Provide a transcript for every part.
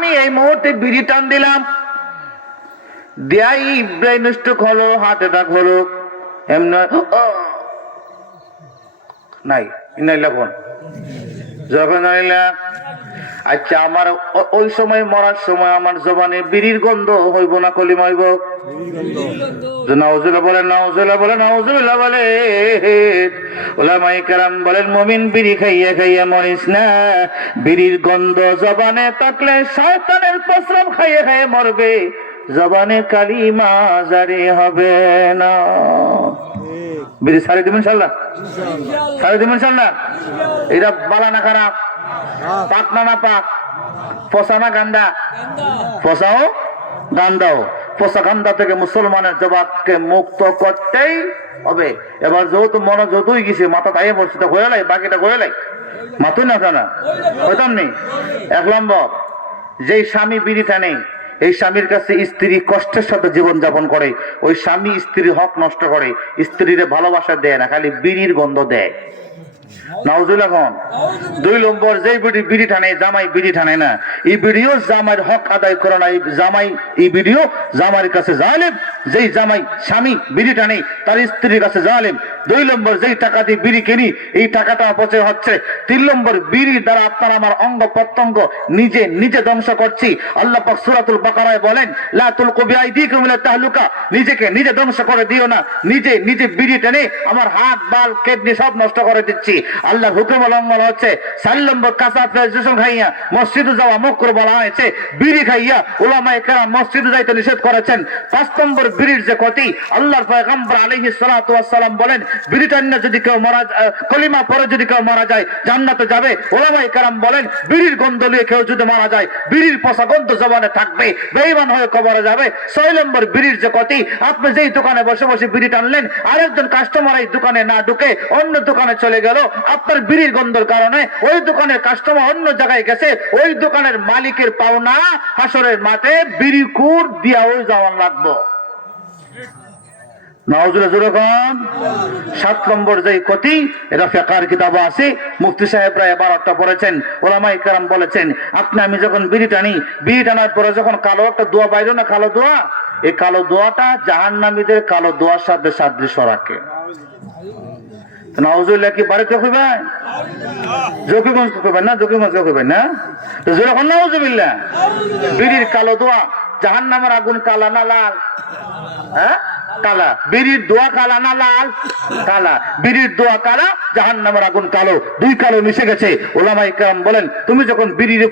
আমি এই মুহূর্তে বিড়ি টান দিলাম, দেয়াই ব্রেন স্ট্রোক হলো, হার্ট অ্যাটাক হলো, এমন নাই ইনাইলাখন যখন আইলা। আচ্ছা, আমার ওই সময় মরার সময় আমার জবানে বিড়ির গন্ধ হইব না কলিমা হইব? নাউজুবিল্লাহ বলেন, নাউজুবিল্লাহ বলেন, নাউজুবিল্লাহ বলে। উলামায়ে কেরাম বলেন, মুমিন বিড়ি খাইয়া খাইয়া মরিস না। বিড়ির গন্ধ জবানে থাকলে শয়তানের প্রস্রাব খাইয়া খাইয়া মরবে, জবানে কালিমা জারি হবে না। বিড়ি ছাড়ি দিবেন ইনশাআল্লাহ, ছাড়ি দিবেন ইনশাআল্লাহ। এটা বালা না খারাপ, পাক না পাক, পচা না গান্দা? পচাও গান্দাও। পচা গান্দা থেকে মুসলমানের জবাবকে মুক্ত করতেই হবে। এবার যেহেতু মনে যতই গেছে মাথা তাই বলছে, তো হয়ে লাই, বাকিটা হয়ে লাই, মাথুই না জানা হইতাম নেই। 1 নম্বর, যেই স্বামী বিড়ি টানে, এই স্বামীর কাছে স্ত্রী কষ্টের সাথে জীবন যাপন করে, ওই স্বামী স্ত্রীর হক নষ্ট করে, স্ত্রীর ভালোবাসা দেয় না, খালি বিড়ির গন্ধ দেয়। নাউজুবিল্লাহ। 2 নম্বর, যেই বিড়ি টানে, জামাই বিড়ি টানে না, এই ভিডিও জামাইয়ের হক আদায় করে না, এই ভিডিও জামাইয়ের কাছে জালেম। যেই জামাই স্বামী বিড়ি টানে, তার স্ত্রীর কাছে জালেম। 2 নম্বর, যেই টাকা দিয়ে বিড়ি কিনি, এই টাকাটা অপচয় হচ্ছে। 3 নম্বর, বিড়ির দ্বারা আপনার আমার অঙ্গ প্রত্যঙ্গ নিজে নিজে ধ্বংস করছি। আল্লাহ পাক সূরাতুল বাকারায় বলেন, লা তুলকু বিআইদিকুম ইলা তাহলুকা, নিজেকে নিজে ধ্বংস করে দিও না। নিজে নিজে বিড়ি টেনে আমার হাত, বাল, কিডনি সব নষ্ট করে দিচ্ছি। আল্লাহর হুকুম লঙ্ঘন হচ্ছে। 4 নম্বর, কাঁচা ফেজুসন খাইয়া মসজিদে যাওয়া মাকরুহ বলা হয়েছে। বিড়ি খাইয়া উলামায়ে কেরাম মসজিদে যাইতে নিষেধ করেছেন। 5 নম্বর, বিড়ির যে ক্ষতি, আল্লাহর পয়গম্বর আলাইহিস সালাতু ওয়াস সালাম বলেন, বিড়ি টান্না যদি কেউ মারা, কলিমা পড়ে যদি কেউ মারা যায় জান্নাতে যাবে। উলামায়ে কেরাম বলেন, বিড়ির গন্ধ নিয়ে কেউ যদি মারা যায়, বিড়ির পচা গন্ধ জবানে থাকবে, বেঈমান হয়ে কবরে যাবে। 6 নম্বর, বিড়ির যে ক্ষতি, আপনি যেই দোকানে বসে বসে বিড়ি টানলেন, আরেকজন কাস্টমার এই দোকানে না ঢুকে অন্য দোকানে চলে গেল, আপনার বিড়ির গন্ধের কারণে ওই দোকানের কাস্টমার অন্য জায়গায় গেছে, ওই দোকানের মালিকের পাওনা হাসরের মাঠে বিড়ি কুর দিয়া ওই যাওয়ার লাগবো। নাউজুবিল্লাহ। 7 নম্বর, যে ক্ষতি, এটা ফিকহের কিতাবে আছে, মুফতি সাহেবরা এবারটা পড়েছেন। উলামায়ে কেরাম বলেছেন, আপনি আমি যখন বিড়ি টানি, বিড়ি টানার পরে যখন কালো একটা দোয়া বাইরে না, কালো দোয়া, এই কালো দোয়াটা জাহান্নামীদের কালো দোয়ার সাথে সাদৃশ্য রাখে। নাউজুবিল্লাহ কি বাড়িতে কইবেন? জকিগঞ্জ কইবেন না? জকিগঞ্জ কইবেন না? তো যখন নাউজুবিল্লাহ, বিড়ির কালো দোয়া, জাহান্নামের আগুন কালা না লাল? হ্যাঁ, কালা। বিড়ির দোয়া কালা না লাল? কালা। বিড়ির দোয়া কালা, জাহান্নামের আগুন কালো, 2 কালো মিশে গেছে। উলামায়ে কেরাম বলেন, তুমি যখন বিড়ির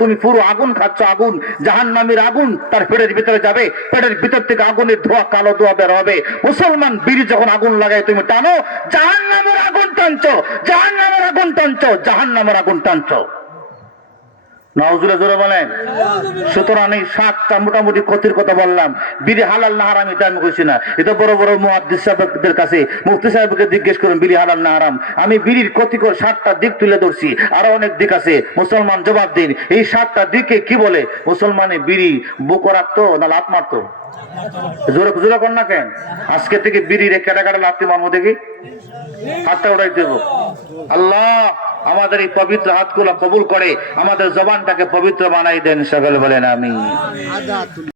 তুমি পুরো আগুন খাচ্ছ, আগুন, জাহান্নামের আগুন তার পেটের ভিতরে যাবে, পেটের ভিতর থেকে আগুনের ধোয়া, কালো ধোয়া বের হবে। মুসলমান বিড়ি যখন আগুন লাগায় তুমি টানো, জাহান্নামের আগুন টানছো, জাহান্নামের আগুন টানছো, জাহান্নামের আগুন টানছো। নাউজুবিল্লাহ জোরে বলেন। সুতরাং এই 7টা মোটামুটি ক্ষতির কথা বললাম। বিড়ি হালাল না হারাম এটা আমি কইছি না, এটা বড় বড় মুহাদ্দিস সাহেবদের কাছে, মুফতি সাহেবকে জিজ্ঞেস করুন বিড়ি হালাল না হারাম। আমি বিড়ির ক্ষতিকর 7টা দিক তুলে ধরছি, আরো অনেক দিক আছে। মুসলমান জবাব দিন, এই 7টা দিকে কি বলে? মুসলমানে বিড়ি বুক রাখতো না লাত মারতো? জোরে জোরে কর না কেন? আজকে থেকে বিড়ি রে কেটে কাটা লাত্তি মারবো দেখি, হাতটা উঠাই দেব। আল্লাহ আমাদের এই পবিত্র হাতগুলো কবুল করে আমাদের জবানটাকে পবিত্র বানাই দেন, সকলে বলেন আমিন।